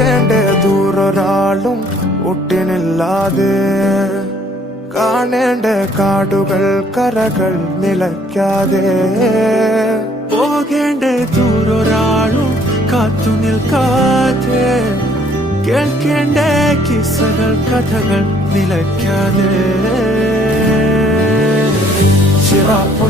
പോകേണ്ടേ ദൂരൊരാളും ഒട്ടിനില്ലാതെ കാണേണ്ട കാടുകൾ കരകൾ നിലയ്ക്കാതെ പോകേണ്ട ദൂരൊരാളും കാത്തു നിൽക്കാതെ കേൾക്കേണ്ട കിസകൾ കഥകൾ നിലയ്ക്കാതെ ചിറപ്പു